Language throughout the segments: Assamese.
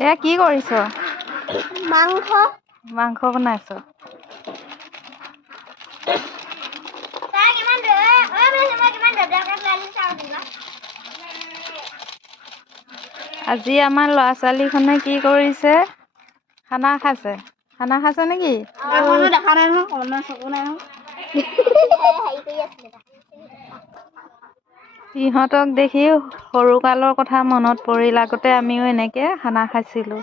এয়া কি কৰিছ? মাংস বনাইছ। আজি আমাৰ ল'ৰা ছোৱালীখনে কি কৰিছে? খানা খাইছে নেকি? দেখা নাই নহয়, অকণমান চকু নাই নহয়। সিহঁতক দেখি সৰুকালৰ কথা মনত পৰিল। আগতে আমিও এনেকে খানা খাইছিলো।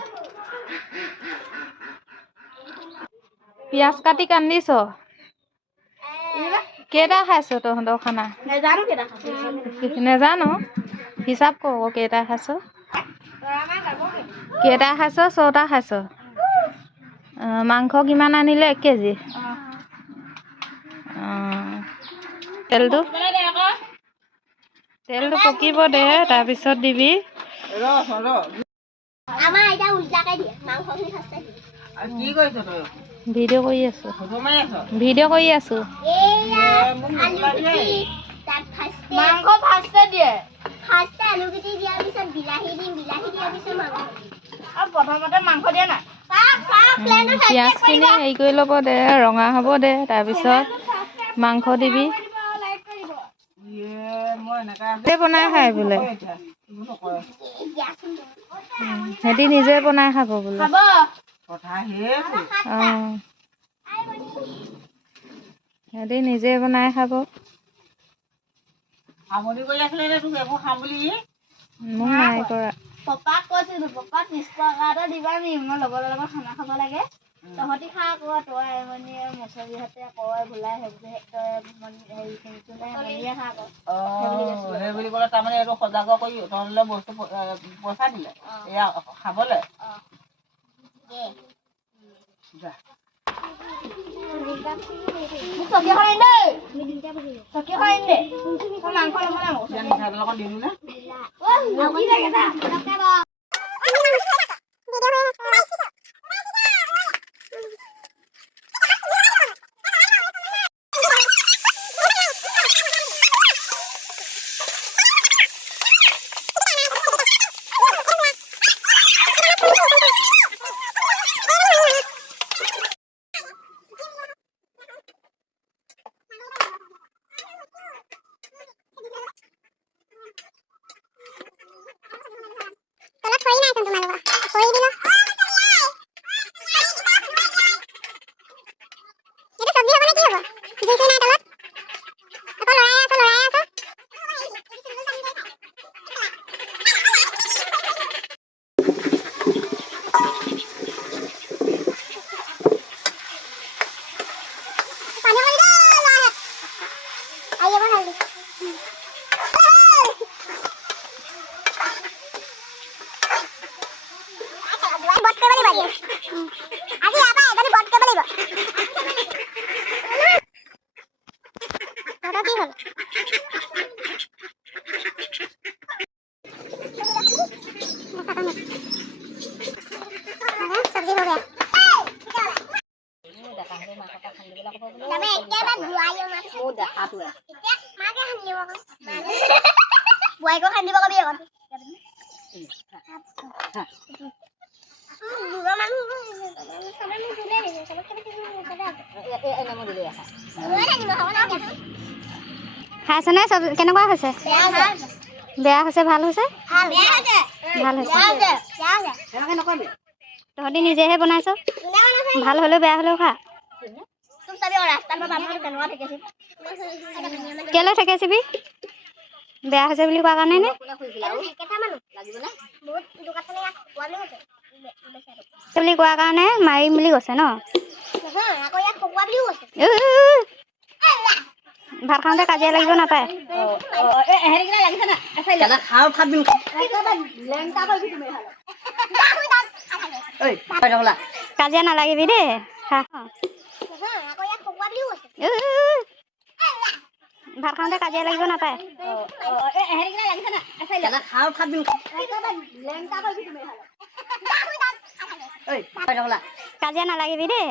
পিয়াজ কাটি কান্দিছ? কেইটা খাইছ তহঁতৰ খানা? নেজানো। হিচাপ কৰ কেইটা খাইছ? ছটা খাইছ। মাংস কিমান আনিলে? 1 কেজি। তেলটো পকিব দে, তাৰপিছত দিবি। আমাৰ আইতা উল্টাকে দিয়ে, মাংসখিনি ফাষ্টে দিয়ে। কি কৰিছ তই? ভিডিঅ' কৰি আছো। ফটো মাৰি আছ? মাংস ফাষ্টে দিয়ে। ফাষ্টে আলুগুটি দিয়াৰ পিছত বিলাহী দিম, বিলাহী দিয়াৰ পিছত মাংস। আৰু প্ৰথমতে মাংস দিয়ে নাই? পিঁয়াজখিনি হেৰি কৰি ল'ব দে, ৰঙা হ'ব দে, তাৰপিছত মাংস দিবি। বনাই খাই বোলে। সিহঁতি নিজে বনাই খাব বোলে। সিহঁতি নিজে বনাই খাব। আমনি কৰি আছিলে নে তোক এইবোৰ খাম বুলি? মোক নাই কৰা। পপাক কৈছিলো, পপাক 30 টকা এটা দিবা নি? মই লগৰ লগত খানা খাব লাগে। তহঁতি খা আকৌ, তই এমনিয়ে মচৰিহঁতে কয় ভোলাই সেইবুলি হেৰিয়ে খা আকৌ। সেই বুলি ক'লে তাৰমানে এইটো সজাগ কৰি তহঁতলৈ বস্তু পইচা দিলে এয়া খাবলৈ। খাইছেনে? চব কেনেকুৱা হৈছে? বেয়া হৈছে, ভাল হৈছে? ভাল হৈছে। তহঁতি নিজেহে বনাইছ? ভাল হ'লেও বেয়া হ'লেও খা। কেলে ঠেকেচিবি? বেয়া হৈছে বুলি কোৱা কাৰণে নে? বুলি কোৱা কাৰণে মাৰিম বুলি কৈছে ন? ভাত খাওঁতে কাজিয়া লাগিব নাপায়। কাজিয়া নালাগিবি দেই। ভাত খাওঁতে কাজিয়া লাগিব নাপায়। কাজিয়া নালাগিবি দেই।